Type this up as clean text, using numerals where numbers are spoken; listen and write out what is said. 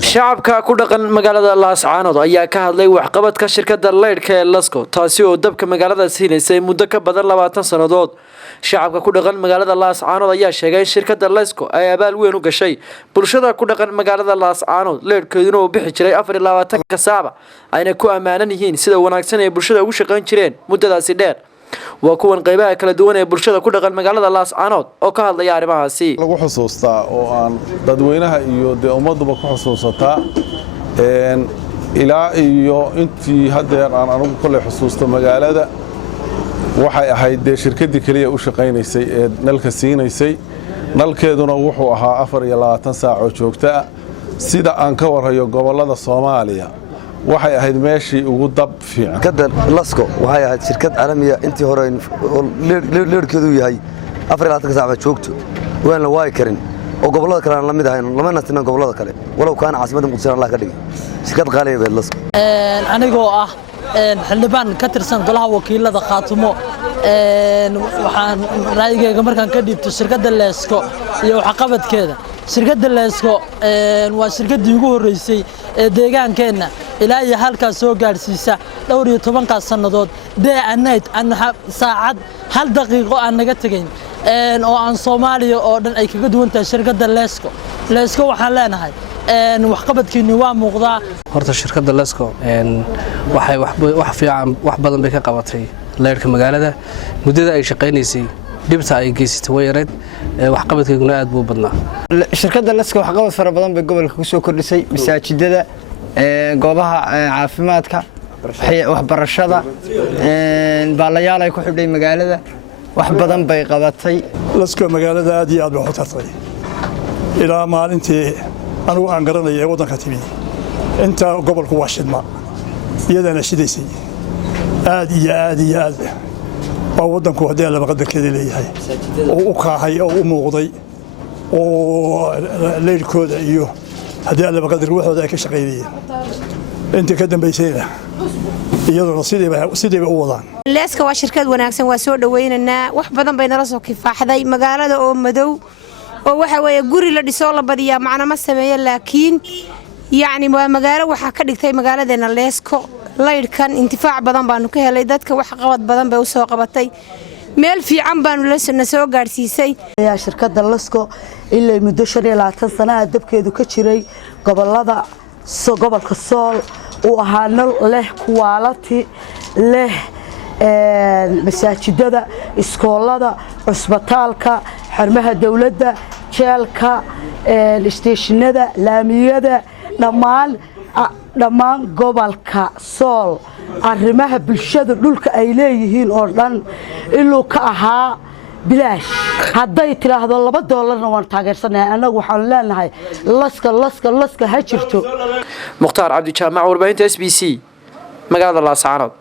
shacabka ku dhaqan magaalada Laascaanood ayaa ka hadlay waxqabadka shirkadda leydhka ee Lasco taasi oo dabka magaalada siinaysay muddo ka badan 20 sanadood. shacabka ku dhaqan magaalada Laascaanood ayaa sheegay in shirkadda Lasco ay abaal weyn u gashay bulshada ku dhaqan magaalada Laascaanood leydhkeeduna uu bixi jiray 24 saac ayna ku amaanan yihiin sida wanaagsan ee bulshada ugu shaqayn jireen muddadaasi dheer. waa kuwan qaybaha kala duwan ee bulshada ku dhaqan magaalada Laascaanood oo ka hadlaya arrimahaasi. lagu xusuustaa oo aan dadweynaha iyo ummaduba ku xusuusataa ilaa iyo intii hadeer aan anigu kale xusuusto magaalada waxay ahayd shirkadii kaliya u shaqeynaysay ee nalka siinaysay nalkeeduna wuxuu ahaa 24 saac oo joogto ah sida aan ka warayo gobolada Soomaaliya waxay ahayd meeshii ugu dab fiican. shirkadda Lasco waxay ahayd shirkad caalami ah intii hore leerkeedu yahay 24 saac joogto waan la waay karin oo gobolada kale aan la mid ahayn lama nastina gobolada kale walow kaan caasimada Muqdisho Allah ka dhigay shirkad qaali ah Lasco anigoo ah xildhibaan ka tirsan golaha wakiilada Qaatumo waxaan raayigayga markaan ka dhibto shirkadda Lasco iyo waxqabadkeeda. shirkadda Lasco waa shirkadii ugu horeysay ee deegaankeena ilaa iyo halkaas soo gaarsiisa dhowr iyo 10 sanadood day and night aan saacad hal daqiiqo aan naga tagayn oo aan Soomaaliya oo dhan ay kaga duwan tahay shirkadda Lasco waxaan leenahay waxqabadkiina waa muuqdaa. horta shirkadda Lasco waxay wax fiican wax badan bay ka qabatay leerka magaalada muddada ay shaqeynaysay dibta ay geysatay way yareed waxqabadkeeduna aad buu badnaa. shirkadda Lasco waxqabad fara badan bay gobolka ku soo kordhisay masaajidada goobaha caafimaadka waxbarashada baalayaal ay ku xidhay magaalada wax badan bay qabatay. Lasco magaalada aad iyo aad u xatartay ilaa maalintii anigu aan garanayay wadanka timi inta gobolku waa shidma iyadana shidaysay aad iyo aad waa wadanku hadii la qadarkeeda leeyahay oo u kaahay oo u muuqday oo leerkooda iyo hadii la qadar waxooda ay ka shaqeynayeen inta ka dambeysayna iyadoo sidii u wadaan. Lasco waa shirkad wanaagsan waa soo dhaweynana wax badan bay nala soo kifaaxday magaalada oo madow oo waxa weeye guri la dhiso la badiyaa macna ma sameeyo laakiin yaani waa magaalo waxa ka dhigtay magaaladeena Lasco leydhkan intifaac badan baanu ka helay dadka wax qabad badan bay u soo qabatay meel fiican baanu la soo gaarsiisay. shirkadda Lasco ilaa muddo 25 sano dabkeedu ka jiray gobolada gobolka Sool oo ahaa nal leh quality leh masaajidada iskoolada cusbitaalka xarumaha dawladda jeelka isteeshinada laamiyada dhammaan gobolka Sool arrimaha bulshada dhulka ay leeyihiin oo dhan ilaa ka ahaa bilaash haday tiraahdo $2 waan taageersanahay anagu waxaan leenahay Lasco ha jirto. Mukhtaar Cabdi Jaamac warbaahinta SBC magaalada Laascaanood.